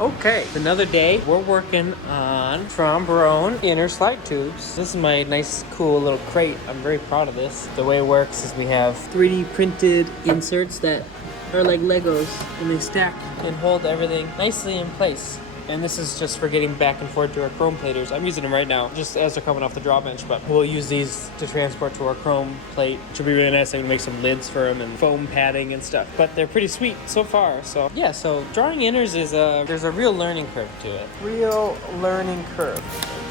Okay, another day. We're working on Trombone inner slide tubes. This is my nice, cool little crate. I'm very proud of this. The way it works is we have 3D printed inserts that are like Legos, and they stack and hold everything nicely in place. And this is just for getting back and forth to our chrome platers. I'm using them right now, just as they're coming off the draw bench, but we'll use these to transport to our chrome plate, which will be really nice. I'm gonna make some lids for them and foam padding and stuff. But they're pretty sweet so far. So yeah, so drawing inners is there's a real learning curve to it. Real learning curve.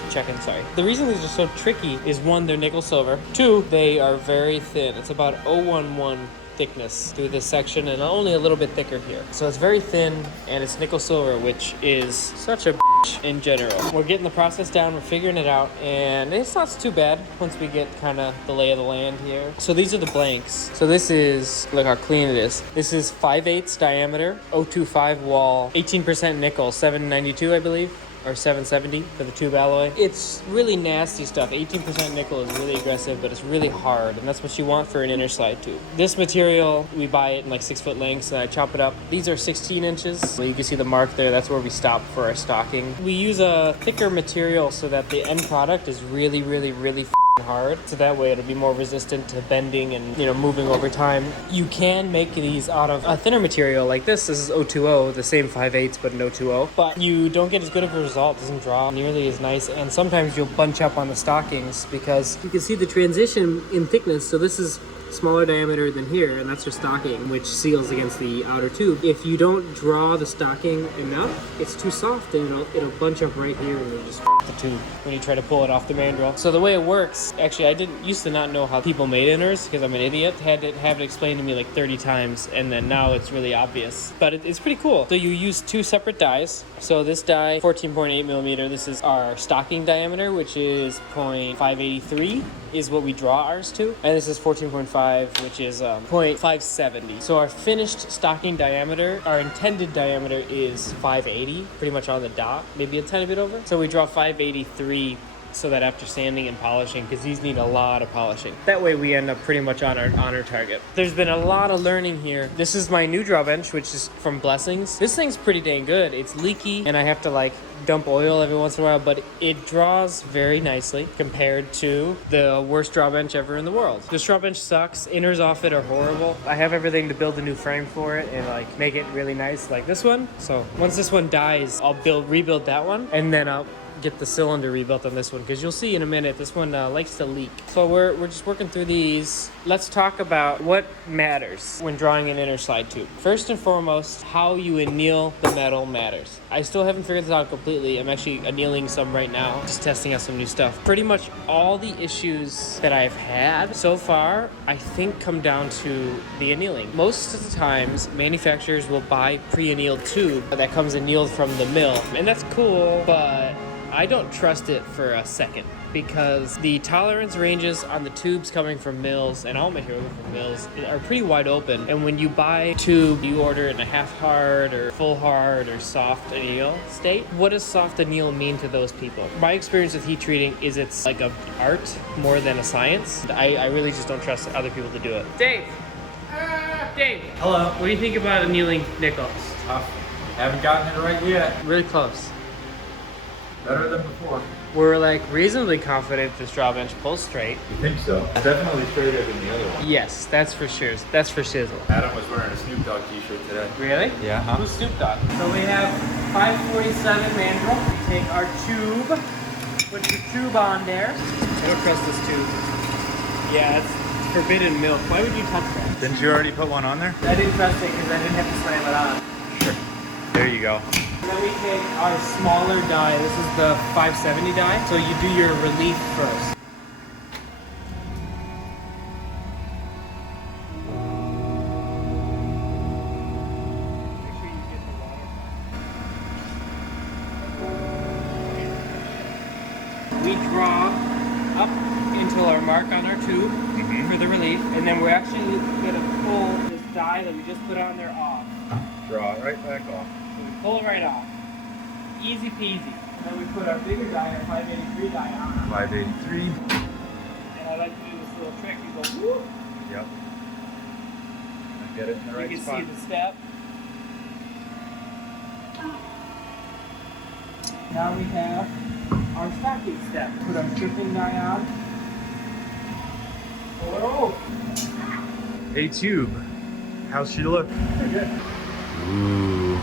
Checking, sorry. The reason these are so tricky is one, they're nickel silver. Two, they are very thin. It's about 0.11 thickness through this section and only a little bit thicker here. So it's very thin and it's nickel silver, which is such a bitch in general. We're getting the process down, we're figuring it out, and it's not too bad once we get kind of the lay of the land here. So these are the blanks. So this is, look how clean it is. This is 5/8 diameter, 025 wall, 18% nickel, 792 I believe. Or 770 for the tube alloy. It's really nasty stuff. 18% nickel is really aggressive, but it's really hard, and that's what you want for an inner slide tube. This material, we buy it in like 6-foot lengths, and I chop it up. These are 16 inches. So you can see the mark there. That's where we stop for our stocking. We use a thicker material so that the end product is really, really, really hard, so that way it'll be more resistant to bending and, you know, moving over time. You can make these out of a thinner material like this. This is 020, the same 5/8 but an 020, but you don't get as good of a result. It doesn't draw nearly as nice, and sometimes you'll bunch up on the stockings because you can see the transition in thickness. So this is smaller diameter than here, and that's your stocking, which seals against the outer tube. If you don't draw the stocking enough, it's too soft and it'll bunch up right here and it'll just the tube when you try to pull it off the mandrel. So the way it works, actually I didn't used to not know how people made inners because I'm an idiot. Had to have it explained to me like 30 times, and then now it's really obvious. But it's pretty cool. So you use two separate dies. So this die, 14.8 millimeter, this is our stocking diameter, which is 0.583 is what we draw ours to. And this is 14.5, which is 0.570. So our finished stocking diameter, our intended diameter is 580, pretty much on the dot, maybe a tiny bit over. So we draw 583 so that after sanding and polishing, because these need a lot of polishing, that way we end up pretty much on our target. There's been a lot of learning here. This is my new draw bench, which is from Blessings. This thing's pretty dang good. It's leaky and I have to like dump oil every once in a while, but it draws very nicely compared to the worst draw bench ever in the world. This draw bench sucks. Inners off it are horrible. I have everything to build a new frame for it and like make it really nice like this one. So once this one dies, I'll rebuild that one, and then I'll get the cylinder rebuilt on this one, because you'll see in a minute this one likes to leak. So we're just working through these. Let's talk about what matters when drawing an inner slide tube. First and foremost, how you anneal the metal matters. I still haven't figured this out completely. I'm actually annealing some right now, just testing out some new stuff. Pretty much all the issues that I've had so far, I think, come down to the annealing. Most of the times, manufacturers will buy pre-annealed tube that comes annealed from the mill, and that's cool, but I don't trust it for a second, because the tolerance ranges on the tubes coming from mills, and all material from mills, are pretty wide open. And when you buy a tube, you order it in a half hard or full hard or soft anneal state. What does soft anneal mean to those people? My experience with heat treating is it's like an art more than a science. I really just don't trust other people to do it. Dave! Dave! Hello. What do you think about annealing nickels? Tough. Haven't gotten it right yet. Really close. Better than before. We're like reasonably confident this draw bench pulls straight. You think so? It's definitely straighter than the other one. Yes, that's for sure. That's for shizzle. Adam was wearing a Snoop Dogg t-shirt today. Really? Yeah. Huh? Who's Snoop Dogg? So we have 547 mandrel. We take our tube, put your tube on there. I don't trust this tube. Yeah, it's forbidden milk. Why would you touch that? Didn't you already put one on there? I didn't trust it because I didn't have to slam it on. Sure. There you go. And then we take our smaller die. This is the 570 die. So you do your relief first. Make sure you get the water. We draw up until our mark on our tube for the relief, and then we're actually going to pull this die that we just put on there off. Draw it right back off. So we pull it right off. Easy peasy. And then we put our bigger die, our 583 die on. 583. And I like to do this little trick. You go whoop. Yep. And get it in the right You can spot. see the step. Now we have our stacking step. Put our stripping die on. Pull her over. Hey tube, how's she look? Pretty good. Ooh,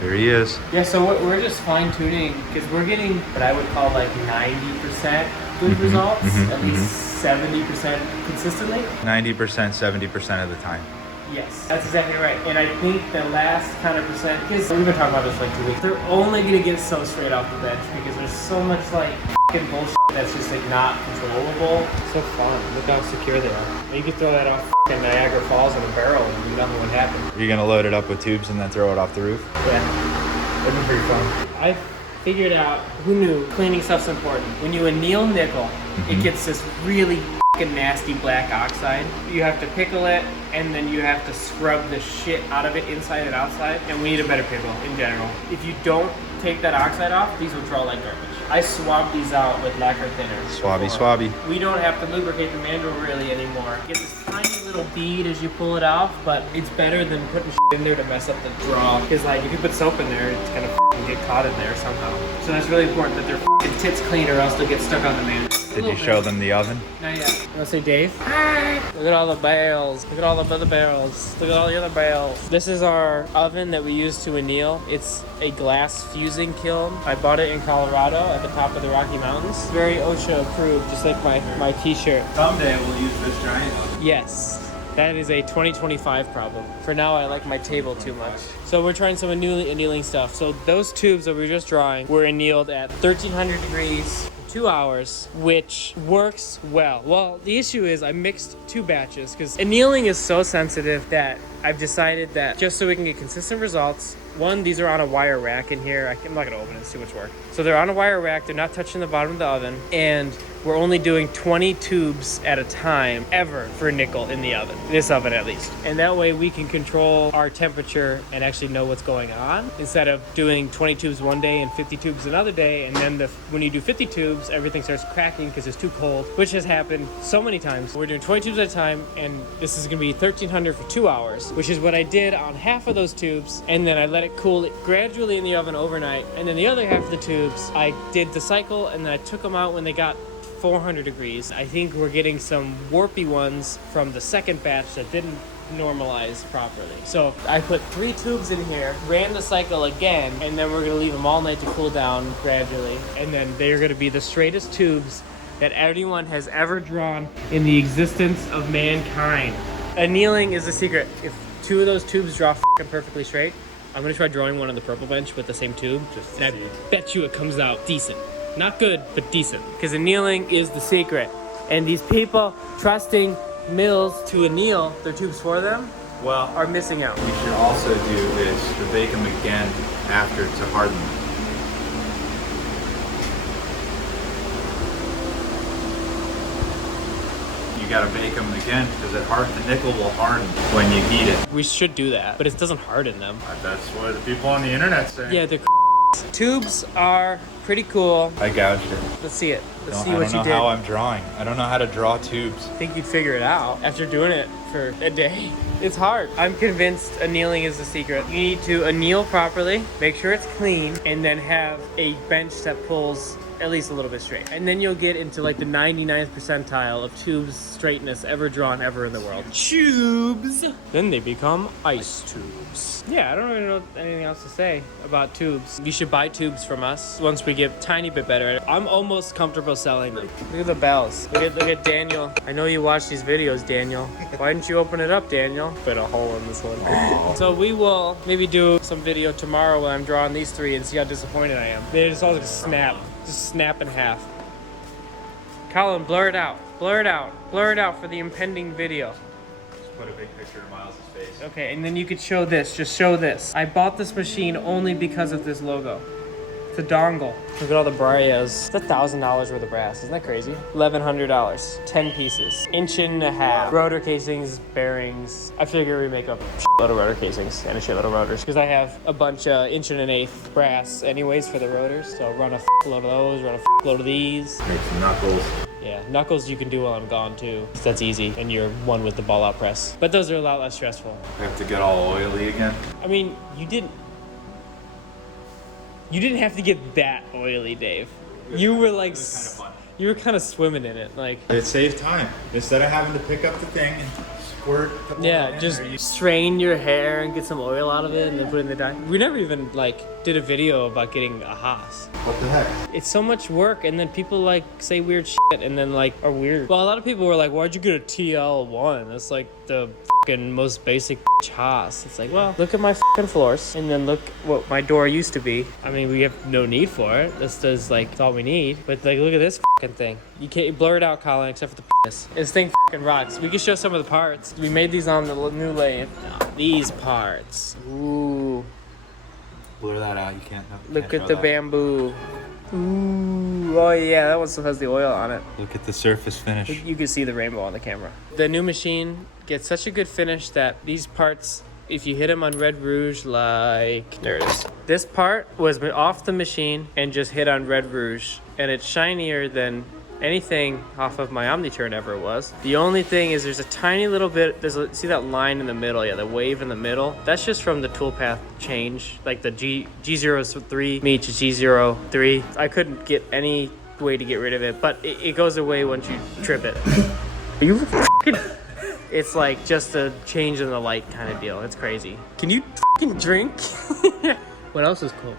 there he is. Yeah, so we're just fine tuning because we're getting what I would call like 90% good results, at least 70% consistently. 90%, 70% of the time. Yes, that's exactly right. And I think the last kind of percent, because we've been talking about this for like 2 weeks, they're only gonna get so straight off the bench because there's so much like fucking bullshit that's just like not controllable. So fun. Look how secure they are. You could throw that off fucking Niagara Falls in a barrel and nothing would happen. Are you gonna load it up with tubes and then throw it off the roof? Yeah, it'd be pretty fun. I figured out, who knew cleaning stuff's important. When you anneal nickel, it gets this really nasty black oxide. You have to pickle it and then you have to scrub the shit out of it inside and outside, and we need a better pickle in general. If you don't take that oxide off, these will draw like garbage. I swabbed these out with lacquer thinner. Swabby. We don't have to lubricate the mandrel really anymore. You get this tiny little bead as you pull it off, but it's better than putting shit in there to mess up the draw. Because like if you put soap in there, it's gonna get caught in there somehow. So that's really important that their tits clean, or else they'll get stuck on the mandrel. Did you show them the oven? Not yet. You wanna say Dave? Hi! Look at all the bales. Look at all the other bales. Look at all the other bales. This is our oven that we use to anneal. It's a glass fusing kiln. I bought it in Colorado at the top of the Rocky Mountains. Very OSHA approved, just like my t-shirt. Someday we'll use this giant oven. Yes. That is a 2025 problem. For now, I like my table too much. So we're trying some annealing stuff. So those tubes that we were just drawing were annealed at 1300 degrees. 2 hours, which works well. Well, the issue is I mixed 2 batches because annealing is so sensitive that I've decided that just so we can get consistent results, one, these are on a wire rack in here. I'm not gonna open it, it's too much work. So they're on a wire rack, they're not touching the bottom of the oven, and we're only doing 20 tubes at a time ever for nickel in the oven, this oven at least. And that way we can control our temperature and actually know what's going on instead of doing 20 tubes one day and 50 tubes another day. And then when you do 50 tubes, everything starts cracking because it's too cold, which has happened so many times. We're doing 20 tubes at a time, and this is gonna be 1300 for 2 hours, which is what I did on half of those tubes. And then I let it cool gradually in the oven overnight. And then the other half of the tubes, I did the cycle and then I took them out when they got 400 degrees. I think we're getting some warpy ones from the second batch that didn't normalize properly. So I put 3 tubes in here, ran the cycle again, and then we're gonna leave them all night to cool down gradually. And then they're gonna be the straightest tubes that anyone has ever drawn in the existence of mankind. Annealing is the secret. If 2 of those tubes draw perfectly straight, I'm gonna try drawing one on the purple bench with the same tube, and I bet you it comes out decent. Not good, but decent. Because annealing is the secret. And these people trusting mills to anneal their tubes for them, well, are missing out. What we should also do is to bake them again after to harden them. You gotta bake them again because the nickel will harden when you heat it. We should do that, but it doesn't harden them. That's what the people on the internet say. Yeah, the tubes are pretty cool. I gouged it. Let's see it. Let's see I what don't know you did. how I'm drawing. I don't know how to draw tubes. I think you'd figure it out after doing it for a day. It's hard. I'm convinced annealing is the secret. You need to anneal properly, make sure it's clean, and then have a bench that pulls at least a little bit straight. And then you'll get into like the 99th percentile of tubes straightness ever drawn ever in the world. Tubes! Then they become ice tubes. Yeah, I don't really know anything else to say about tubes. You should buy tubes from us once we get a tiny bit better. I'm almost comfortable selling them. Look at the bells. Look at Daniel. I know you watch these videos, Daniel. Why didn't you open it up, Daniel? Put a hole in this one. So we will maybe do some video tomorrow when I'm drawing these 3 and see how disappointed I am. They just all like snap. Just snap in half. Colin, blur it out. Blur it out. Blur it out for the impending video. Just put a big picture of Miles' face. Okay, and then you could show this. Just show this. I bought this machine only because of this logo. It's a dongle. Look at all the Brias. It's $1,000 worth of brass. Isn't that crazy? $1,100. 10 pieces. Inch and a half. Rotor casings, bearings. I figure we make up a shitload of rotor casings and a shitload of rotors because I have a bunch of inch and an eighth brass anyways for the rotors. So run a load of those, run a load of these. Make some knuckles. Yeah, knuckles you can do while I'm gone too. That's easy, and you're one with the ball out press. But those are a lot less stressful. I have to get all oily again. I mean, you didn't. You didn't have to get that oily, Dave. You were like, It was kind of fun. you were kind of swimming in it, like. It saved time. Instead of having to pick up the thing and squirt the oil Yeah, in just there, you- strain your hair and get some oil out of it and then put it in the dye. We never even like did a video about getting a Haas. What the heck? It's so much work, and then people like say weird shit and then like are weird. Well, a lot of people were like, why'd you get a TL1? That's like the fucking most basic Haas. It's like, well, look at my fucking floors and then look what my door used to be. I mean, we have no need for it. This does like, it's all we need. But like, look at this fucking thing. You can't blur it out, Colin, except for the penis. This thing fucking rocks. We can show some of the parts. We made these on the new lathe. These parts. Ooh. Blur that out. You can't have. Look can't at show the that. bamboo. Ooh. Oh yeah, that one still has the oil on it. Look at the surface finish. You can see the rainbow on the camera. The new machine gets such a good finish that these parts, if you hit them on Red Rouge, like, there it is. This part was off the machine and just hit on Red Rouge, and it's shinier than anything off of my Omniturn ever was. The only thing is there's a tiny little bit, see that line in the middle? Yeah, the wave in the middle. That's just from the toolpath change, like the G03 meets G03. I couldn't get any way to get rid of it, but it goes away once you trip it. Are you fucking... It's like just a change in the light kind of deal. It's crazy. Can you fucking drink? What else is cool?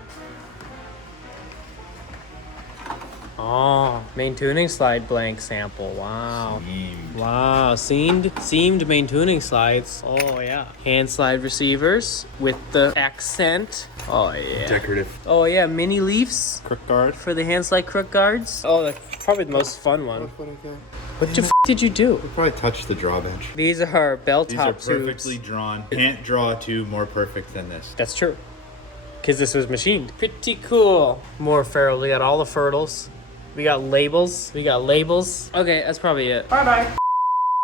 Oh, main tuning slide blank sample. Wow. Seamed. Wow, seamed main tuning slides. Oh yeah. Handslide receivers with the accent. Oh yeah. Decorative Oh yeah, mini leafs crook guard. for the handslide crook guards. Oh, that's probably the most fun one. What the did you do? Probably touch the drawbench. These are bell These are top perfectly tubes. drawn. Can't draw two more perfect than this. That's true. Because this was machined. Pretty cool. More ferrule. We got all the ferrules. We got labels. Okay, that's probably it. Bye-bye.